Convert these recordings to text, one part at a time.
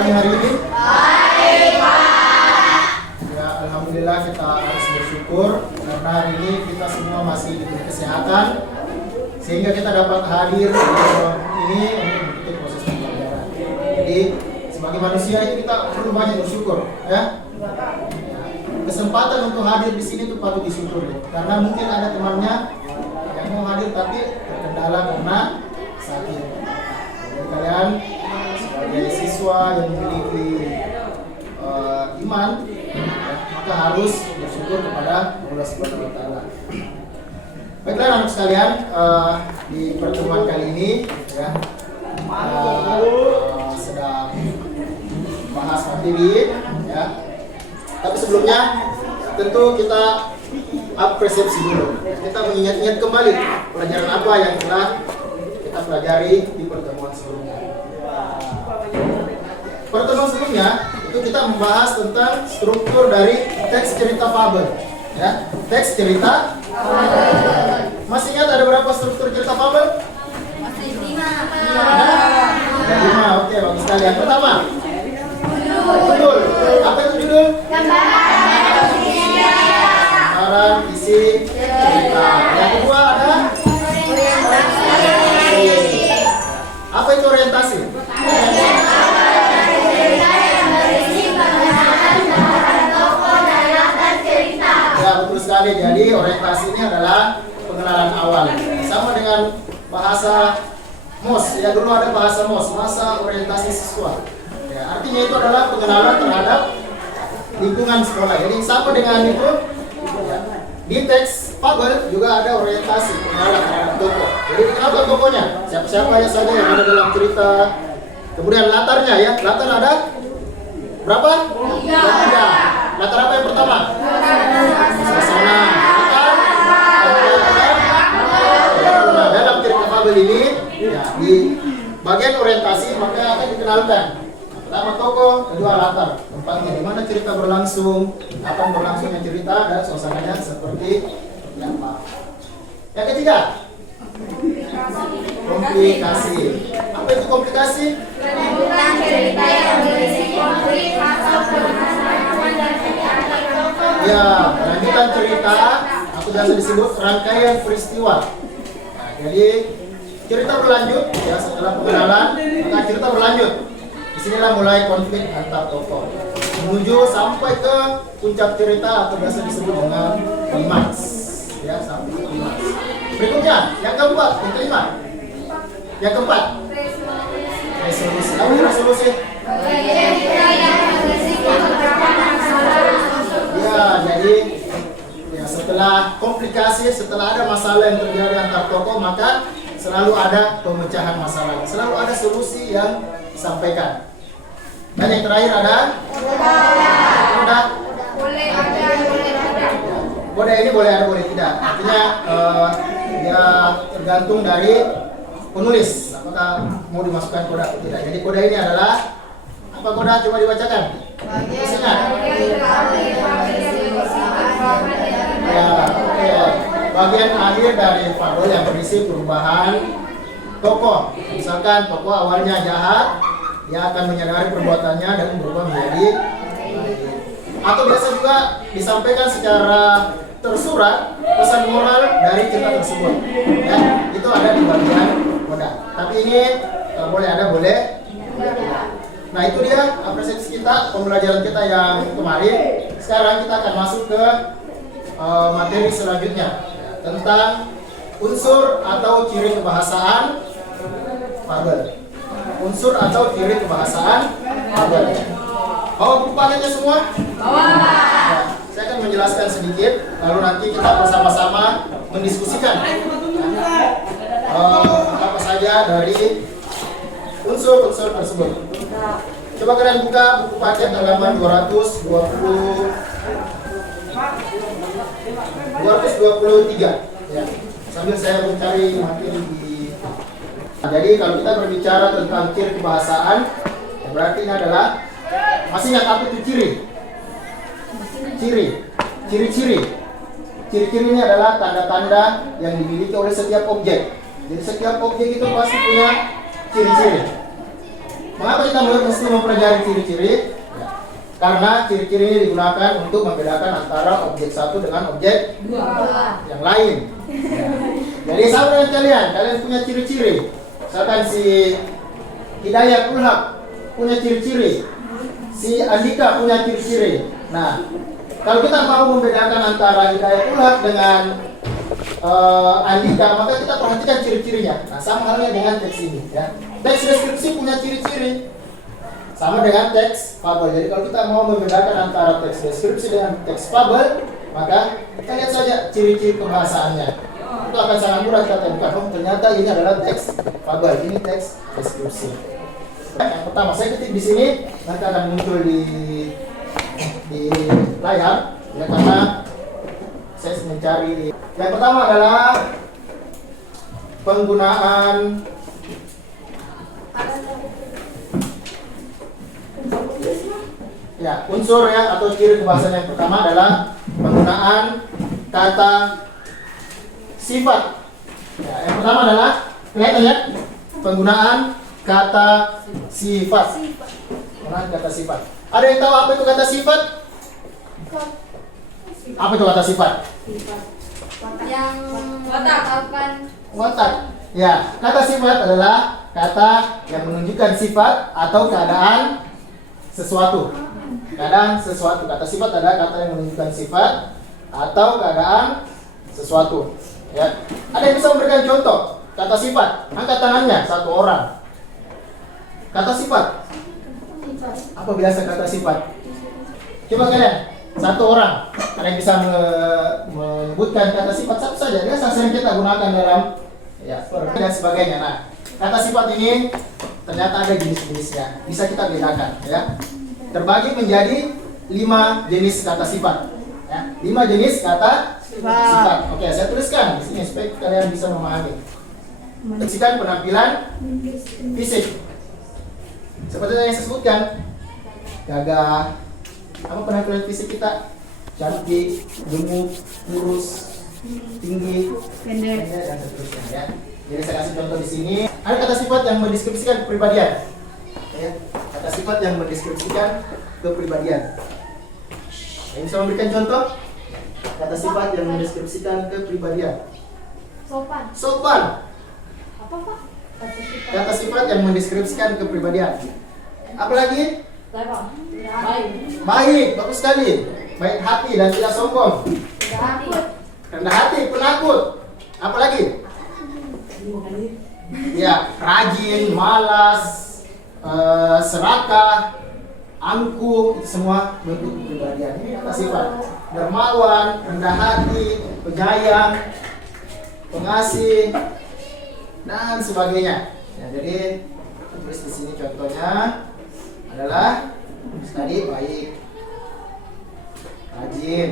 kabarnya hari ini? Baik, Pak. Ya, alhamdulillah kita harus bersyukur karena hari ini kita semua masih diberi kesehatan sehingga kita dapat hadir di forum ini untuk mengikuti proses pembelajaran. Jadi sebagai manusia ini kita perlu banyak bersyukur, ya. Kesempatan untuk hadir di sini itu patut disyukuri karena mungkin ada temannya yang mau hadir tapi terkendala karena sakit. Jadi kalian sebagai siswa yang memiliki iman, ya, maka harus bersyukur kepada Allah Subhanahu Wa Taala. Baiklah anak sekalian, di pertemuan kali ini ya sedang bahas materi ya. Tapi sebelumnya tentu kita apresiasi dulu. Kita mengingat-ingat kembali pelajaran apa yang telah kita pelajari di pertemuan sebelumnya. Pertemuan sebelumnya itu kita membahas tentang struktur dari teks cerita fabel. Ya, teks cerita fabel. Masih ingat ada berapa struktur cerita fabel? Masih 5. Ada 5. Oke, bagus sekali. Yang pertama, judul. Apa itu judul? Gambaran isi cerita. Yang kedua ada orientasi. Apa itu orientasi? Ya, betul sekali. Jadi orientasi ini adalah pengenalan awal. Sama dengan bahasa MOS. Ya, dulu ada bahasa MOS, masa orientasi siswa. Ya, artinya itu adalah pengenalan terhadap lingkungan sekolah. Jadi sama dengan itu. Ya, di teks fabel juga ada orientasi pengenalan terhadap tokoh. Jadi kenapa tokohnya? Siapa-siapa saja yang ada dalam cerita. Kemudian latarnya ya. Latar ada berapa? 3. Latar apa yang pertama? Suasana. Latar dalam cerita fabel ini ya, di bagian orientasi maka akan dikenalkan. Pertama tokoh, kedua latar, tempatnya di mana cerita berlangsung, kapan berlangsungnya cerita dan suasananya seperti apa. Yang ketiga, komplikasi. Apa itu komplikasi? Menemukan cerita yang berisi konflik atau permasalahan dan Ya, lanjutan cerita atau biasa disebut rangkaian peristiwa. Nah, jadi cerita berlanjut ya setelah pengenalan, maka cerita berlanjut. Disinilah mulai konflik antar tokoh menuju sampai ke puncak cerita atau biasa disebut dengan klimaks. Ya, sampai ke klimaks. Berikutnya, yang keempat, yang kelima. Yang keempat, resolusi. Apa itu resolusi? Ya, jadi ya, setelah komplikasi, setelah ada masalah yang terjadi antar tokoh, maka selalu ada pemecahan masalah, selalu ada solusi yang disampaikan. Dan yang terakhir ada udah boleh ada, boleh tidak. Kode ini boleh ada, boleh tidak. Artinya ya tergantung dari penulis apakah mau dimasukkan kode atau tidak. Jadi kode ini adalah apa kode? Coba dibacakan. Isinya. Ya, oke. Bagian akhir dari fabel yang berisi perubahan tokoh. Misalkan tokoh awalnya jahat, dia akan menyadari perbuatannya dan berubah menjadi baik. Atau biasa juga disampaikan secara tersurat pesan moral dari cerita tersebut. Ya, itu ada di bagian koda. Tapi ini boleh ada, boleh. Nah, itu dia apresiasi kita, pembelajaran kita yang kemarin. Sekarang kita akan masuk ke materi selanjutnya tentang unsur atau ciri kebahasaan fabel. Unsur atau ciri kebahasaan fabel. Bawa buku paletnya semua? Bawa. Ya, saya akan menjelaskan sedikit, lalu nanti kita bersama-sama mendiskusikan apa saja dari unsur-unsur tersebut. Coba kalian buka buku paket halaman 223. Ya. Sambil saya mencari materi di. Jadi kalau kita berbicara tentang ciri kebahasaan, ya berarti ini adalah masih ingat apa itu ciri? Ciri-ciri. Ciri-ciri ini adalah tanda-tanda yang dimiliki oleh setiap objek. Jadi setiap objek itu pasti punya ciri-ciri. Mengapa kita mesti mempelajari ciri-ciri? Ya, karena ciri-ciri ini digunakan untuk membedakan antara objek satu dengan objek yang lain. Ya. Jadi sama dengan kalian punya ciri-ciri. Misalkan si Hidayat Ulhaq punya ciri-ciri, si Andika punya ciri-ciri. Nah, kalau kita mau membedakan antara Hidayat Ulhaq dengan Andika, maka kita perhatikan ciri-cirinya. Nah, sama halnya dengan teks ini, ya. Teks deskripsi punya ciri-ciri, sama dengan teks fabel. Jadi kalau kita mau membedakan antara teks deskripsi dengan teks fabel, maka kita lihat saja ciri-ciri kebahasaannya. Itu akan sangat mudah kita temukan. Oh, ternyata ini adalah teks fabel, ini teks deskripsi. Yang pertama saya ketik di sini, nanti akan muncul di layar, ya, karena saya mencari. Yang pertama adalah penggunaan unsur ya, atau ciri kebahasaan. Yang pertama adalah penggunaan kata sifat. Ya, yang pertama adalah kelihatan ya, penggunaan kata sifat. Penggunaan kata sifat. Ada yang tahu apa itu kata sifat? Apa itu kata sifat? Yang mengatakan Watak. Ya, kata sifat adalah kata yang menunjukkan sifat atau keadaan sesuatu. Keadaan sesuatu. Kata sifat adalah kata yang menunjukkan sifat atau keadaan sesuatu. Ya. Ada yang bisa memberikan contoh kata sifat? Angkat tangannya satu orang. Kata sifat. Apa biasa kata sifat? Coba kalian, satu orang. Ada yang bisa menyebutkan kata sifat satu saja. Dia sering kita gunakan dalam ya, dan sebagainya. Nah, kata sifat ini ternyata ada jenis-jenisnya. Bisa kita bedakan, ya. Terbagi menjadi 5 jenis kata sifat. Ya, 5 jenis kata sifat. Oke, saya tuliskan di sini supaya kalian bisa memahami. Saksikan penampilan fisik. Seperti yang saya sebutkan, gagah. Apa penampilan fisik kita? Cantik, gemuk, kurus, tinggi, pendek, dan seterusnya. Ya. Jadi saya kasih contoh di sini. Ada kata sifat yang mendeskripsikan kepribadian. Ya. Kata sifat yang mendeskripsikan kepribadian. Yang bisa memberikan contoh? Kata sifat yang mendeskripsikan kepribadian. sopan. Sopan. Apa Pak? Kata sifat yang mendeskripsikan kepribadian. Apalagi? Baik. Baik, bagus sekali. Baik hati dan tidak sombong. Takut. Rendah hati, penakut. Apalagi? Ya, rajin, malas, serakah, angkuh, itu semua bentuk kepribadian. Ini kata sifat. Dermawan, rendah hati, penyayang, pengasih, dan sebagainya. Ya, jadi tulis di sini contohnya adalah tadi baik, rajin,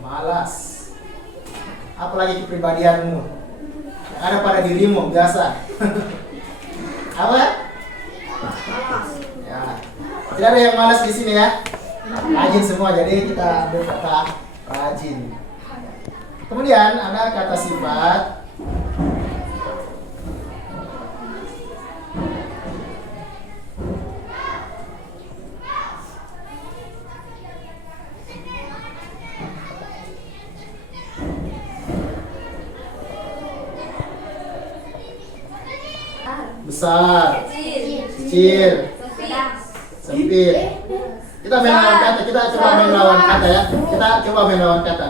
malas. Apalagi kepribadianmu yang ada pada dirimu biasa. Apa? Ya, tidak ada yang malas di sini ya. Rajin semua, jadi kita ambil kata rajin. Kemudian ada kata sifat besar, kecil, sempit. Kita main lawan kata, kita coba main lawan kata ya. Kita coba main lawan kata.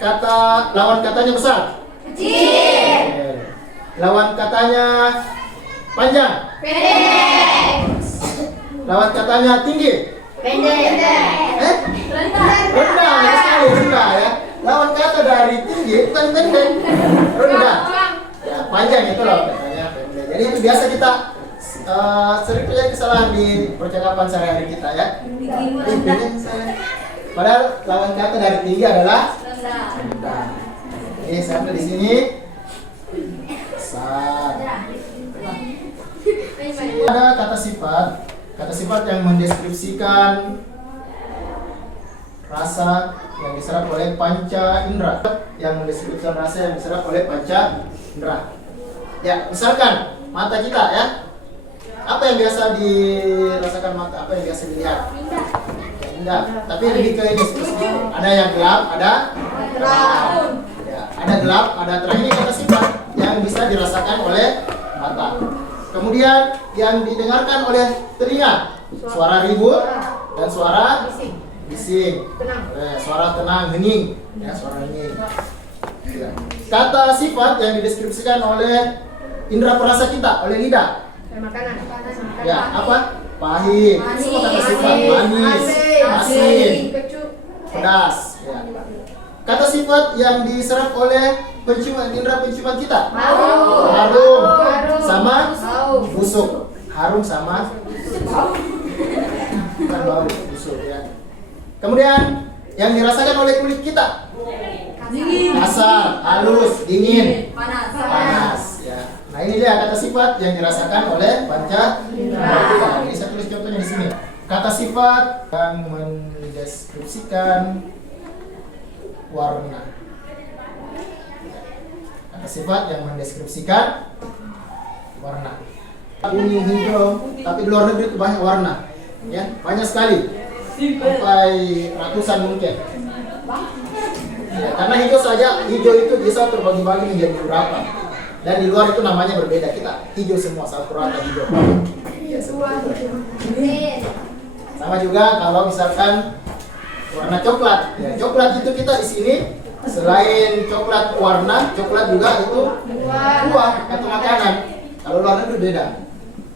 Kata lawan katanya besar, Kecil. Oke. Lawan katanya panjang, Pendek. lawan katanya tinggi, Pendek. Rendah. rendah, ya sekali rendah ya. Lawan kata dari tinggi bukan pendek, rendah. Ya, panjang itu lawan katanya pendek. Jadi itu biasa kita sering terjadi kesalahan di percakapan sehari-hari kita ya. Pendek saya. Padahal lawan kata dari tinggi adalah rendah. Oke, sampai di sini. Besar. Ada kata sifat yang mendeskripsikan rasa yang diserap oleh panca indera, yang mendeskripsikan rasa yang diserap oleh panca indera. Ya, misalkan mata kita ya. Apa yang biasa dirasakan mata? Apa yang biasa dilihat? Indah. Tapi lebih ke ini. Ada yang gelap, ada terang. Ya, ada gelap, ada terang. Ini kata sifat yang bisa dirasakan oleh mata. Kemudian yang didengarkan oleh telinga, suara ribut dan suara bising. Suara tenang, hening. Ya, suara hening. Ya. Kata sifat yang dideskripsikan oleh indera perasa kita, oleh lidah. Makanan. Ya, apa? Pahit. Semua kata sifat. Manis, asin, pedas. Ya. Kata sifat yang diserap oleh penciuman, indera penciuman kita. Harum, sama busuk. Harum sama bukan bau, busuk ya. Kemudian yang dirasakan oleh kulit kita. Kasar, halus, dingin, panas. Ya. Nah ini dia kata sifat yang dirasakan oleh panca indera. Jadi saya tulis contohnya di sini. Kata sifat yang mendeskripsikan warna. Kata sifat yang mendeskripsikan warna. Kuning, hijau, tapi di luar negeri itu banyak warna. Ya, banyak sekali. Sampai ratusan mungkin. Ya, karena hijau itu bisa terbagi-bagi menjadi beberapa. Dan di luar itu namanya berbeda. Kita hijau semua, satu rata hijau. Ya, sama juga kalau misalkan warna coklat. Ya, coklat itu kita di sini selain coklat warna, coklat juga itu buah atau makanan. Kalau luar negeri beda.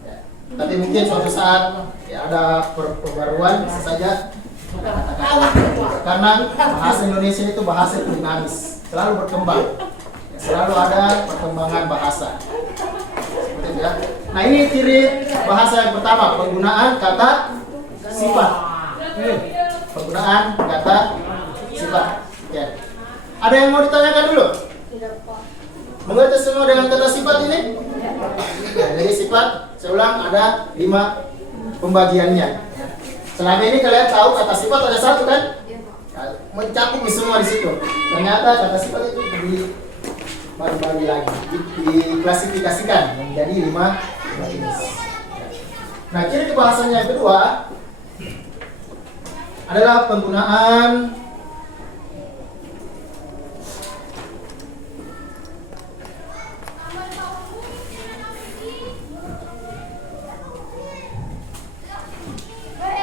Ya, tapi mungkin suatu saat ya ada perbaruan bisa saja karena bahasa Indonesia itu bahasa yang dinamis, selalu berkembang, ya, selalu ada perkembangan bahasa. Seperti itu ya. Nah ini ciri bahasa yang pertama, penggunaan kata sifat. Penggunaan kata sifat. Ya. Ada yang mau ditanyakan dulu? Mengerti semua dengan kata sifat ini? Ya, jadi sifat, saya ulang ada 5 pembagiannya. Selama ini kalian tahu kata sifat ada satu kan? Mencakup semua di situ. Ternyata kata sifat itu dibagi lagi, diklasifikasikan menjadi 5 jenis. Nah, ciri kebahasan yang kedua adalah penggunaan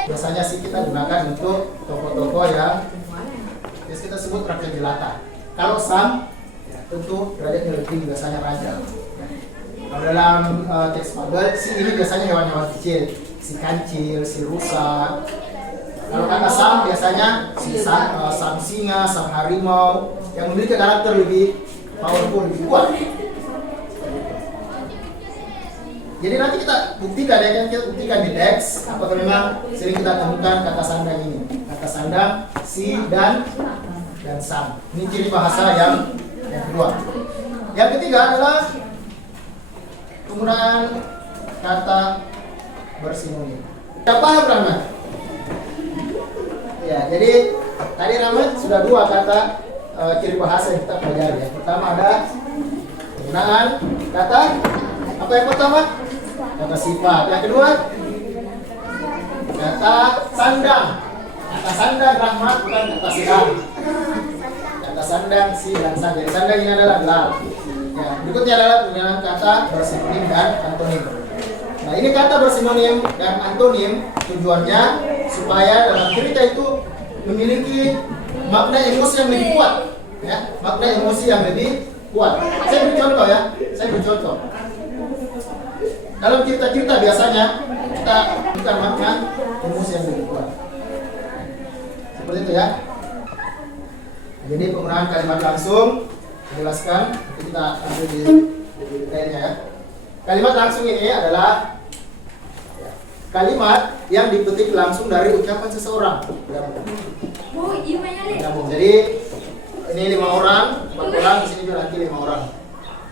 biasanya sih kita gunakan untuk toko-toko yang biasa kita sebut rakyat jelata. Kalau sam, ya, tentu derajatnya lebih tinggi, biasanya raja. Ya. Kalau dalam teks fabel, si ini biasanya hewan-hewan kecil, si kancil, si rusa. Kalau kata sam, biasanya si sam singa, sam harimau, yang memiliki karakter lebih powerful, lebih kuat. Jadi nanti kita buktikan ya, kita buktikan di teks apakah memang sering kita temukan kata sandang ini. Kata sandang, si dan sam. Ini ciri bahasa yang kedua. Yang ketiga adalah penggunaan kata bersinonim. Kita paham Rahmat? Ya, jadi tadi Rahmat sudah 2 kata ciri bahasa yang kita pelajari. Yang pertama ada penggunaan kata apa yang pertama? Kata sifat. Yang kedua, kata sandang. Kata sandang Rahmat bukan kata sedang. Kata sandang si dan sang. Jadi sandang ini adalah gelar. Ya, berikutnya adalah penggunaan kata bersinonim dan antonim. Nah, ini kata bersinonim dan antonim tujuannya supaya dalam cerita itu memiliki makna emosi yang lebih kuat. Ya, makna emosi yang lebih kuat. Saya beri contoh ya. Saya beri contoh. Dalam cerita-cerita biasanya kita bukan makna emosi yang lebih kuat. Seperti itu ya. Jadi penggunaan kalimat langsung dijelaskan. Nanti kita ambil di detailnya ya. Kalimat langsung ini adalah kalimat yang dipetik langsung dari ucapan seseorang. Jadi ini 5 orang, 4 orang, di sini juga nanti 5 orang.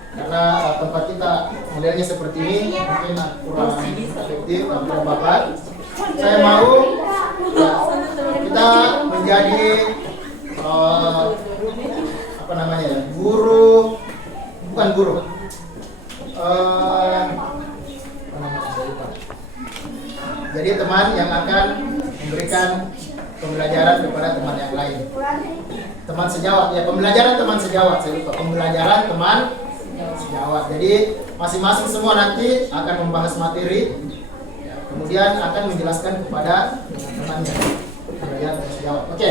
Karena tempat kita modelnya seperti ini mungkin kurang efektif, kurang bakat. Saya mau ya, kita menjadi apa namanya ya, guru, bukan guru, Jadi teman yang akan memberikan pembelajaran kepada teman yang lain. Teman sejawat ya, pembelajaran teman sejawat, saya lupa. Pembelajaran teman sejawat. Jadi masing-masing semua nanti akan membahas materi, ya, kemudian akan menjelaskan kepada temannya. Pembelajaran teman sejawat. Oke.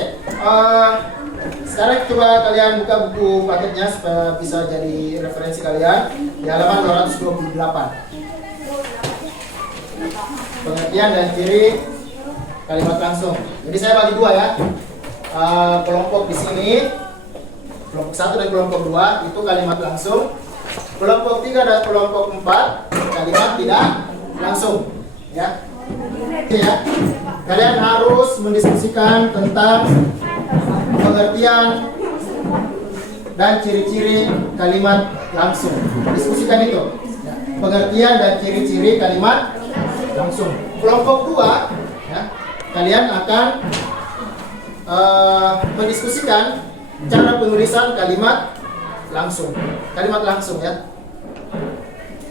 Sekarang coba kalian buka buku paketnya supaya bisa jadi referensi kalian di halaman 228. Pengertian dan ciri kalimat langsung. Jadi saya bagi dua ya. Kelompok di sini, kelompok 1 dan kelompok 2 itu kalimat langsung. Kelompok 3 dan kelompok 4 kalimat tidak langsung. Ya. Oke ya. Kalian harus mendiskusikan tentang pengertian dan ciri-ciri kalimat langsung. Diskusikan itu. Ya. Pengertian dan ciri-ciri kalimat langsung. Kelompok 2 ya, kalian akan mendiskusikan cara penulisan kalimat langsung. Kalimat langsung ya.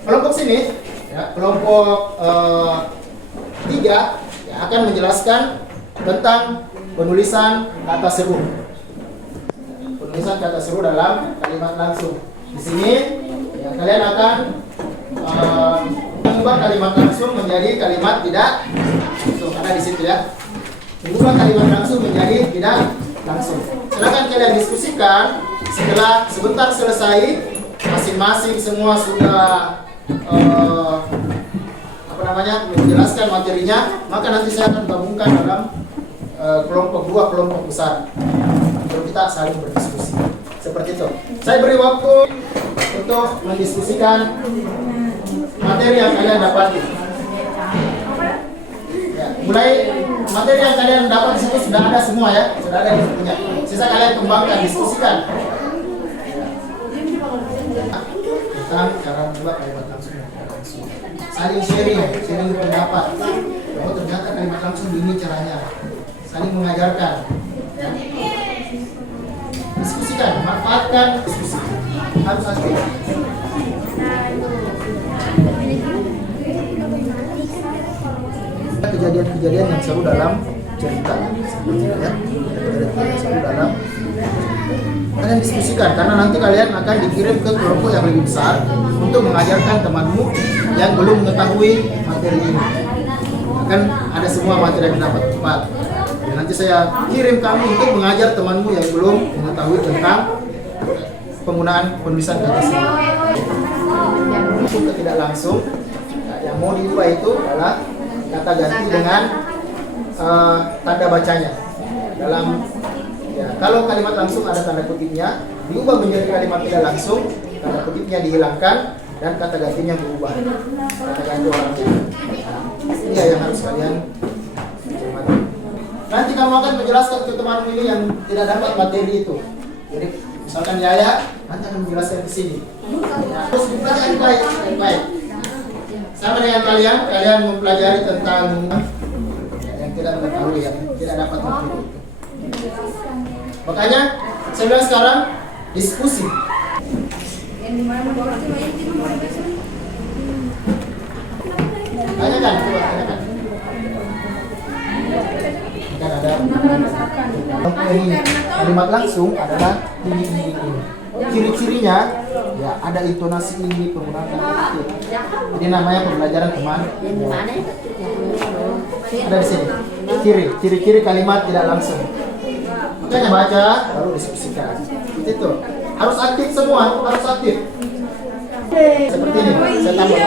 Kelompok sini ya, kelompok 3 ya, akan menjelaskan tentang penulisan kata seru. Penulisan kata seru dalam kalimat langsung. Di sini ya, kalian akan mengubah kalimat langsung menjadi kalimat tidak langsung. Karena di situ ya. Mengubah kalimat langsung menjadi tidak langsung. Silakan kalian diskusikan. Setelah sebentar selesai, masing-masing semua sudah menjelaskan materinya, maka nanti saya akan gabungkan dalam kelompok 2 kelompok besar. Untuk kita saling berdiskusi. Seperti itu. Saya beri waktu untuk mendiskusikan materi yang kalian dapati. Ya, mulai materi yang kalian dapat di situ sudah ada semua ya, sudah ada di bukunya. Sisa kalian kembangkan, diskusikan. Tentang cara membuat kalimat langsung. Saling sharing pendapat. Oh ternyata kalimat langsung ini caranya. Saling mengajarkan. Ya. Diskusikan, manfaatkan diskusi. Harus aktif. Kejadian-kejadian yang seru dalam cerita ya. Kejadian yang seru dalam kalian diskusikan, karena nanti kalian akan dikirim ke kelompok yang lebih besar untuk mengajarkan temanmu yang belum mengetahui materi ini. Akan ada semua materi yang dapat cepat. Nanti saya kirim kamu untuk mengajar temanmu yang belum mengetahui tentang penggunaan penulisan kata seru. Untuk tidak langsung, yang mau diubah itu adalah kata ganti dengan tanda bacanya. Dalam ya, kalau kalimat langsung ada tanda kutipnya, diubah menjadi kalimat tidak langsung, tanda kutipnya dihilangkan dan kata gantinya berubah. Kata ganti orangnya. Ini yang harus kalian cermati. Nanti kamu akan menjelaskan ke temanmu ini yang tidak dapat materi itu. Jadi misalkan Yaya, nanti akan menjelaskan ke sini. Terus dibaca yang baik. Sama dengan kalian mempelajari tentang yang tidak mengetahui, yang tidak dapat materi. Makanya saya bilang sekarang diskusi. Tanyakan, coba tanyakan. Kan ada kalimat langsung adalah ini. Ciri-cirinya ya ada intonasi ini, penggunaan kata kutip. Ini namanya pembelajaran teman. Ada di sini. Ciri-ciri kalimat tidak langsung. Makanya baca lalu diskusikan. Itu harus aktif semua, harus aktif. Seperti ini. Saya tambah.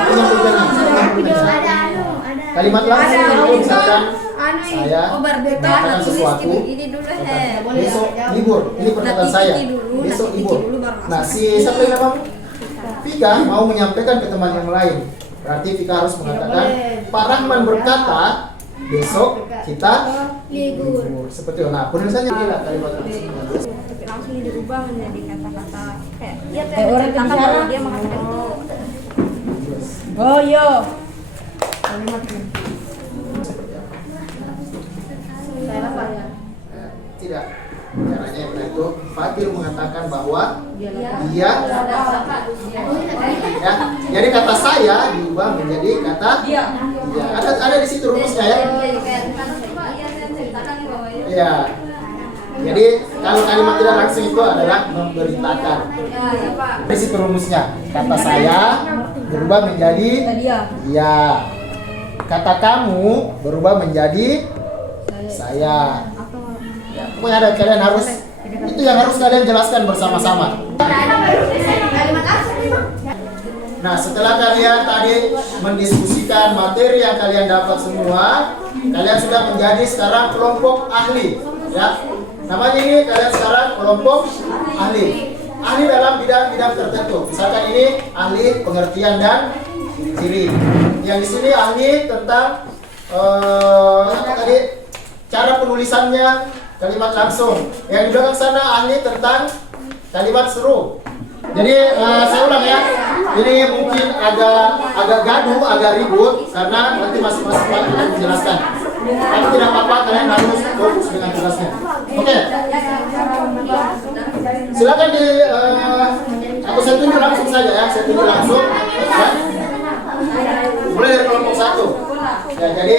Kalimat langsung itu misalkan saya mengatakan sesuatu, besok libur, ini perkataan saya, besok libur. Nah, si siapa yang namamu? Vika mau menyampaikan ke teman yang lain, berarti Vika harus mengatakan, Pak Rahman berkata, besok kita libur. Seperti itu. Nah, penulisannya inilah kalimat langsung dirubah menjadi kata-kata kayak orang bicara dia mengatakan itu. Oh iya. Tidak. Caranya itu Fadil mengatakan bahwa dia ya. Jadi kata saya diubah menjadi kata dia. Ya, ada di situ rumusnya ya. Iya. Jadi kalau kalimat tidak langsung itu adalah memberitakan. Di situ rumusnya. Kata saya berubah menjadi dia. Kata kamu berubah menjadi saya. Pokoknya ada kalian harus itu yang harus kalian jelaskan bersama-sama. Nah, setelah kalian tadi mendiskusikan materi yang kalian dapat semua, kalian sudah menjadi sekarang kelompok ahli, ya. Namanya ini kalian sekarang kelompok ahli. Ahli dalam bidang-bidang tertentu. Misalkan ini ahli pengertian dan ciri. Yang di sini ahli tentang apa tadi? Cara penulisannya kalimat langsung. Yang di belakang sana ahli tentang kalimat seru. Jadi saya ulang ya. Ini mungkin agak gaduh, agak ribut karena nanti masing-masing akan menjelaskan. Tapi tidak apa-apa, kalian harus fokus dengan jelasnya. Oke. Silakan saya tunjuk langsung saja ya. Saya tunjuk langsung. Ya. Mulai dari kelompok 1. Ya, jadi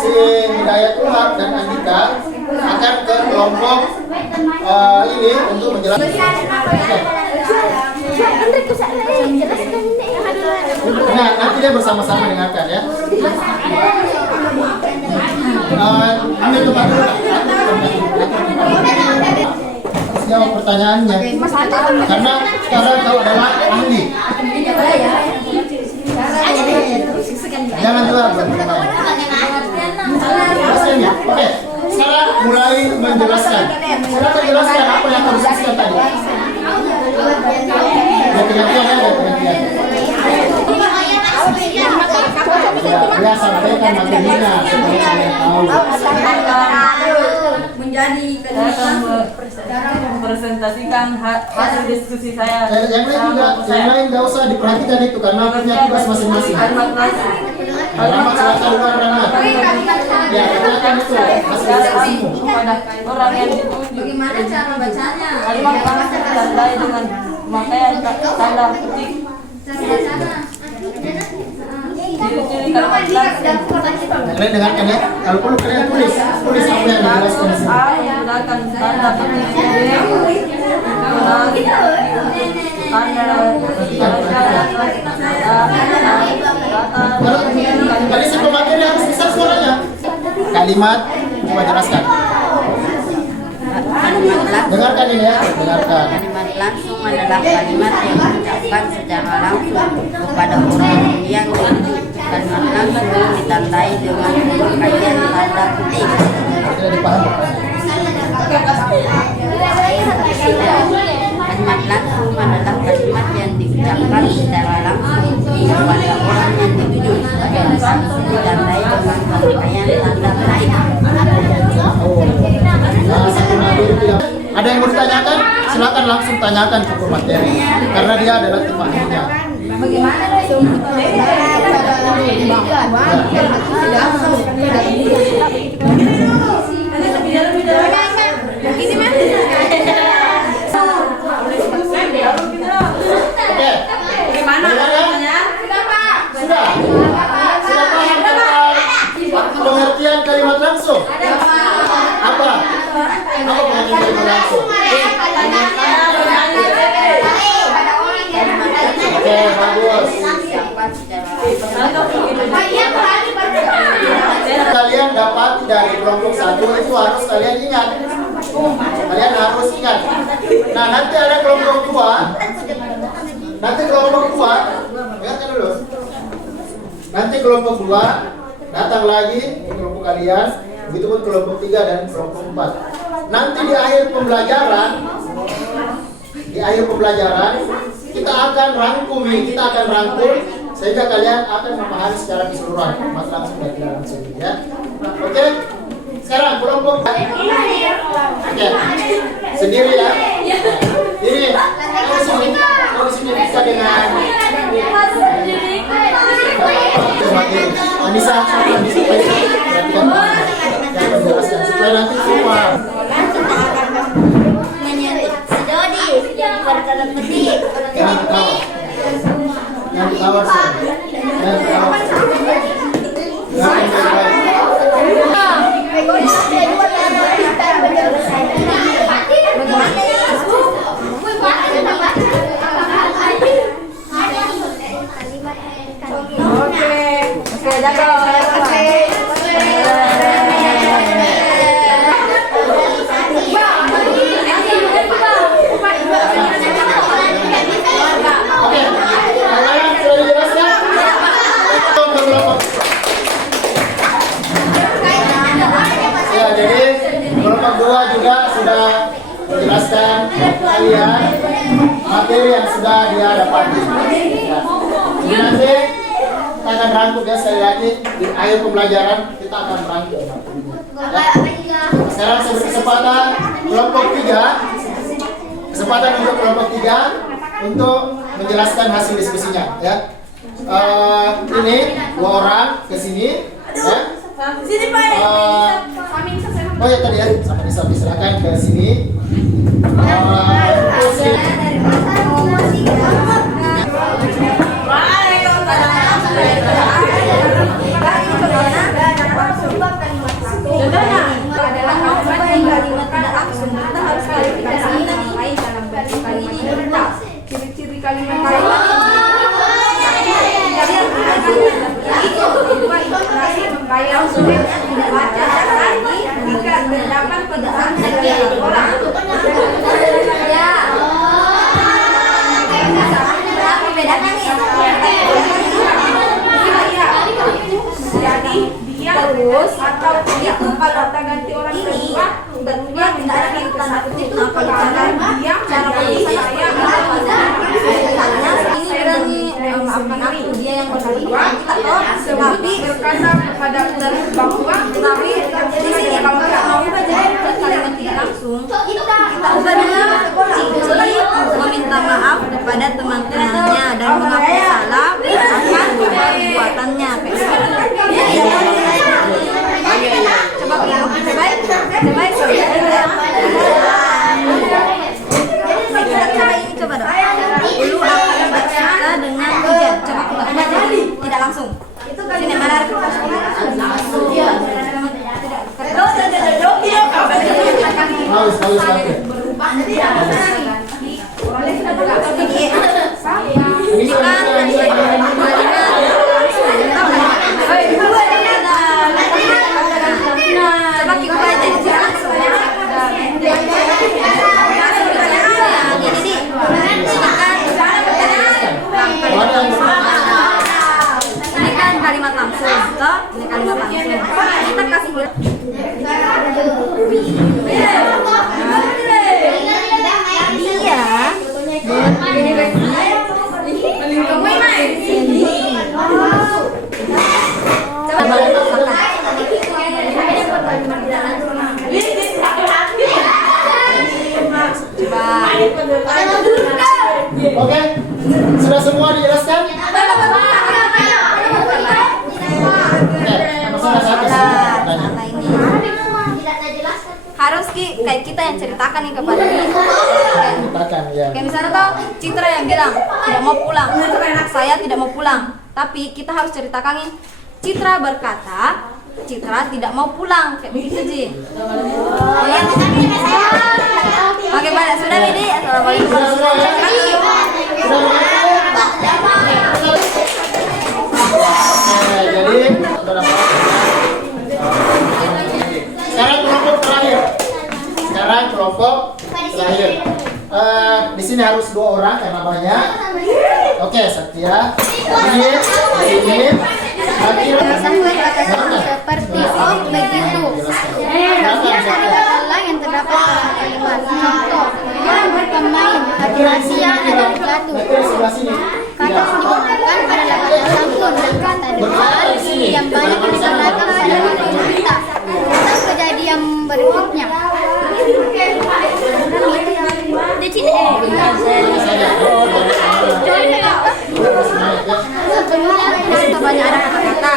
si Hidayatullah dan Andika akan ke kelompok ini untuk menjelaskan. Nah, nanti dia bersama-sama dengarkan ya. Ambil tempat dulu. Jawab pertanyaannya. Karena sekarang kau adalah ahli. Jangan jawab. Oke. Sekarang mulai menjelaskan. Silakan jelaskan apa yang harus disebutkan tadi. Ya, sampaikan materinya supaya kalian tahu. Menjadi presentasikan hasil diskusi saya. Yang lain nggak usah diperhatikan itu karena punya tugas masing-masing. Alamat silakan luar alamat. Ya, silakan itu hasil diskusimu. Kepada orang yang ditunjuk. Bagaimana cara bacanya? Kalimat langsung ditandai dengan pemakaian tanda petik. Ciri-ciri kalimat langsung. Kalian dengarkan ya. Kalau perlu kalian tulis apa yang dijelaskan di sini. A menggunakan tanda petik Tadi si pemateri harus bisa suaranya. Kalimat coba jelaskan. Dengarkan ini ya, dengarkan. Kalimat langsung adalah kalimat yang diucapkan secara langsung kepada orang yang ditunjuk. Kalimat langsung ditandai dengan pemakaian tanda petik. Tidak dipahami. Kalimat langsung adalah kalimat yang diucapkan secara langsung kepada orang yang ditunjuk. Kalimat langsung ditandai dengan pemakaian tanda petik. Ada yang mau ditanyakan? Silakan langsung tanyakan ke pemateri karena dia adalah tim ahlinya. Bagaimana ini mas? Oke. Gimana caranya? Sudah. Sudah paham tentang pengertian kalimat langsung? Apa? Apa pengertian kalimat langsung? Oke, bagus. Kalian dapat dari kelompok 1 itu harus kalian ingat. Kalian harus ingat. Nah, nanti ada kelompok 2. Nanti kelompok 2, ingatkan dulu. Nanti kelompok 2 datang lagi ke kelompok kalian. Begitupun kelompok 3 dan kelompok 4. Nanti di akhir pembelajaran kita akan rangkum sehingga kalian akan memahami secara keseluruhan mat langsung dan tidak langsung ya. Oke? Sekarang kelompok oke. Sendiri ya. Ini kalau sini bisa dengan Anissa perhatikan yang menjelaskan supaya nanti semua yang ditawar Oke, kalian sudah dijelaskan? Ya, jadi kelompok 2 juga sudah menjelaskan kalian materi yang sudah dia dapati. Ya. Jadi nanti kita akan rangkum ya sekali lagi di akhir pembelajaran kita akan rangkum. Ya. Sekarang saya beri kesempatan kelompok 3, kesempatan untuk kelompok 3 untuk menjelaskan hasil diskusinya. Ya. Ini 2 orang ke sini. Ya. Oh ya tadi ya, sama Nisa silakan ke sini. Ciri-ciri kalimat membayar sudah membaca lagi jika terdapat pedoman dari orang. Ya. Apa bedanya nih? Jadi dia terus atau itu kalau kata ganti orang kedua tentunya tidak ada tanda kutip apa dia cara saya ini maafkan aku dia yang kedua tapi berkata kepada bahwa tapi di sini kalau kita mau ubah jadi kalimat tidak langsung kita ubah dengan Cici meminta maaf kepada teman-temannya dan mengaku salah akan perbuatannya. Coba ini coba dong. Dulu aku berkata dengan hujan. Coba tidak langsung. Sini mana ada kertas? Ini kan kalimat langsung, toh? Ini kalimat langsung. Kita kasih Oke, sudah semua dijelaskan? Harus kayak kita yang ceritakan nih kepada dia. Kayak misalnya tuh Citra yang bilang tidak mau pulang, saya tidak mau pulang, tapi kita harus ceritakan nih. Citra berkata Citra tidak mau pulang, kayak begitu Ji. Oke, Pak, sudah ini. Assalamualaikum. Jadi sekarang kelompok terakhir. Di sini harus 2 orang karena banyak. Oke, Satya. Ini. Seperti oh begitu. Bagian dari kata yang terdapat pada kalimat. Contoh, dia bermain hati-hati yang ada di batu. Kata digunakan adalah kata santun dan kata dengar yang banyak digunakan pada kata cerita tentang kejadian berikutnya. Di sini banyak ada kata-kata.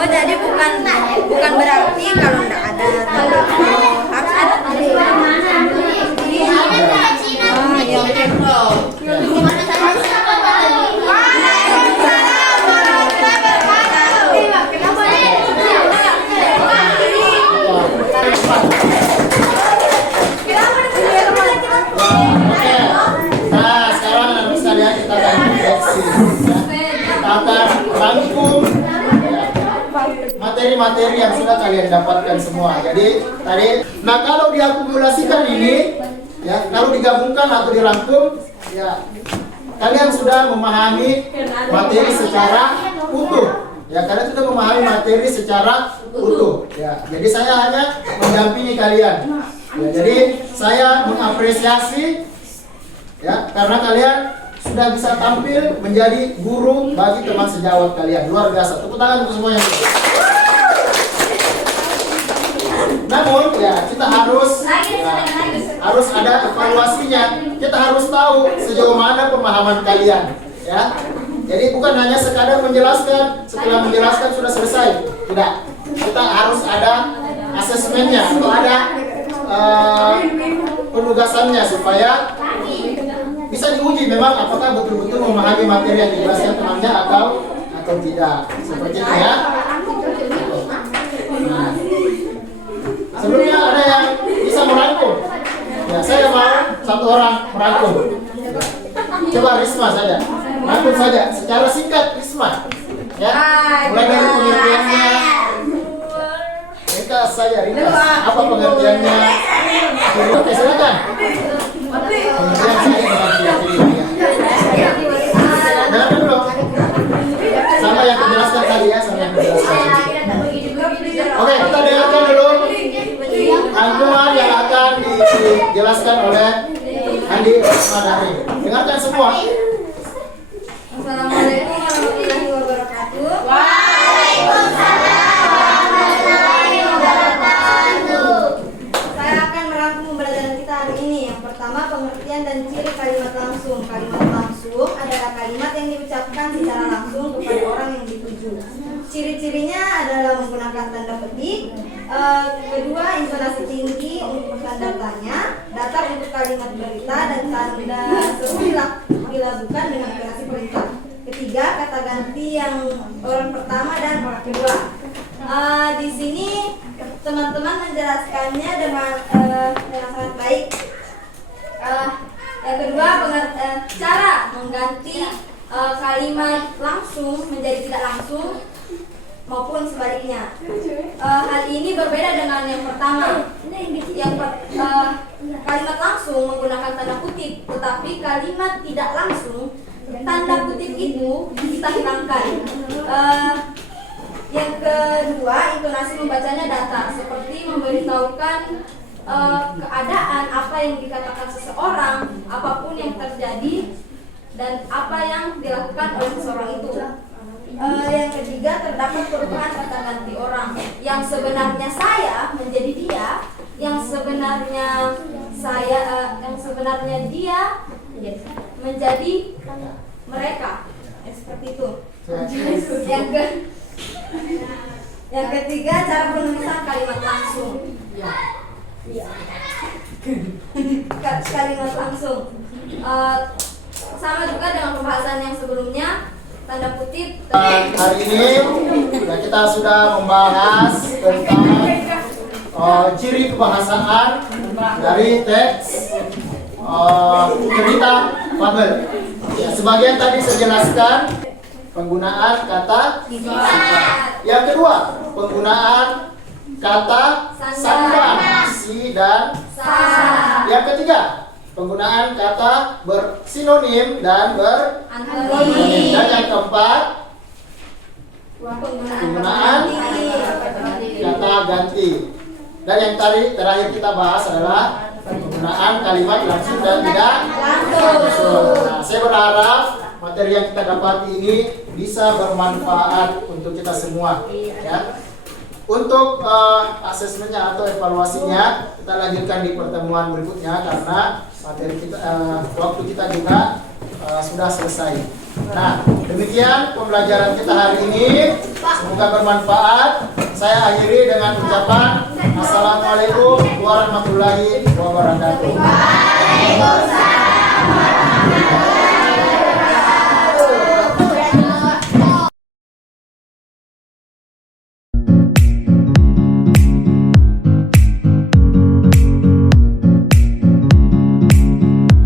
Oh, jadi bukan berarti kalau tidak ada tanda harus ada tanda. Oh, ya oke. materi yang sudah kalian dapatkan semua. Jadi tadi, nah kalau diakumulasikan ini, ya kalau digabungkan atau dirangkum, ya kalian sudah memahami materi secara utuh. Ya kalian sudah memahami materi secara utuh. Ya, jadi saya hanya mendampingi kalian. Ya, jadi saya mengapresiasi, ya karena kalian sudah bisa tampil menjadi guru bagi teman sejawat kalian. Luar biasa. Tepuk tangan untuk semuanya. Namun ya kita harus ada evaluasinya. Kita harus tahu sejauh mana pemahaman kalian, ya. Jadi bukan hanya sekadar menjelaskan, setelah menjelaskan sudah selesai. Tidak. Kita harus ada asesmennya atau ada penugasannya supaya bisa diuji memang apakah betul-betul memahami materi yang dijelaskan temannya atau tidak. Seperti itu ya. Nah, sebelumnya ada yang bisa merangkum. Ya, saya mau satu orang merangkum. Coba Risma saja. Rangkum saja secara singkat Risma. Ya. Mulai dari pengertiannya. Ringkas saja, ringkas. Apa pengertiannya? Oke, silakan. Pengertian saya dengan ciri-cirinya. Nah, dulu. Sama yang dijelaskan tadi ya, sama yang dijelaskan. Oke, kita dengarkan dulu rangkuman yang akan dijelaskan oleh Andi Madari. Dengarkan semua. Assalamualaikum warahmatullahi wabarakatuh. Waalaikumsalam warahmatullahi wabarakatuh. Saya akan merangkum pembelajaran kita hari ini. Yang pertama, pengertian dan ciri kalimat langsung. Kalimat langsung adalah kalimat yang diucapkan secara langsung kepada orang yang dituju. Ciri-cirinya adalah menggunakan tanda petik. Kedua, intonasi tinggi untuk tanda tanya, datar untuk kalimat berita, dan tanda seru bila bukan dengan intonasi perintah. Ketiga, kata ganti yang orang pertama dan orang kedua. Di sini teman-teman menjelaskannya dengan sangat baik. Yang kedua, cara mengganti kalimat langsung menjadi tidak langsung maupun sebaliknya. Hal ini berbeda dengan yang pertama. Kalimat langsung menggunakan tanda kutip, tetapi kalimat tidak langsung tanda kutip itu kita hilangkan. Yang kedua, intonasi membacanya datar, seperti memberitahukan keadaan apa yang dikatakan seseorang, apapun yang terjadi dan apa yang dilakukan oleh seseorang itu. Yang ketiga, terdapat perubahan kata ganti orang. Yang sebenarnya saya menjadi dia, yang sebenarnya dia menjadi mereka. Seperti itu. Yang ketiga, cara penulisan kalimat langsung. Kalimat langsung. Sama juga dengan pembahasan yang sebelumnya. Tanda kutip. Hari ini kita sudah membahas tentang ciri kebahasaan dari teks cerita fabel. Ya, sebagian tadi saya jelaskan penggunaan kata sifat. Yang kedua, penggunaan kata sandang, si dan sa. Yang ketiga, penggunaan kata bersinonim dan berantonim. Dan yang keempat, penggunaan kata ganti. Dan yang terakhir kita bahas adalah penggunaan kalimat langsung dan tidak langsung. Nah, saya berharap materi yang kita dapat ini bisa bermanfaat untuk kita semua. Ya. Untuk asesmennya atau evaluasinya kita lanjutkan di pertemuan berikutnya karena materi kita, waktu kita juga sudah selesai. Nah, demikian pembelajaran kita hari ini. Semoga bermanfaat. Saya akhiri dengan ucapan Assalamualaikum warahmatullahi wabarakatuh. Waalaikumsalam warahmatullahi wabarakatuh.